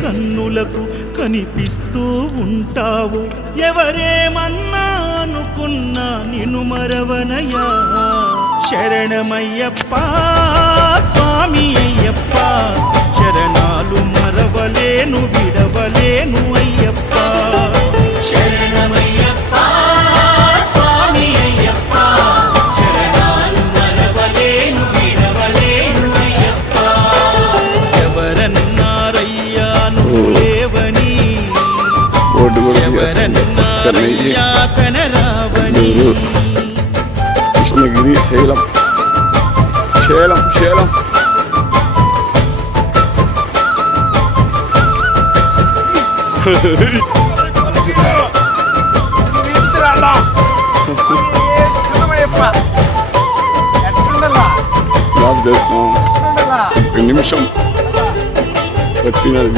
కన్నులకు కనిపిస్తూ ఉంటావు. ఎవరేమన్నా అనుకున్నా నిన్ను మరవనయ్యా. శరణమయ్యప్ప స్వామి అయ్యప్ప, శరణాలు మరవలేను విడవలేను అయ్యప్ప. శరణమయ్యప్ప స్వామి అయ్యప్ప, శరణాలు మరవలేను విడవలేను అయ్యప్ప. ఎవరన్నారయ్యా నువ్వు లేవని, ఎవరన్నారయ్యా కనరావని. కృష్ణగిరి శైలం శైలం శైలం ఒక నిమిషం పట్టినది.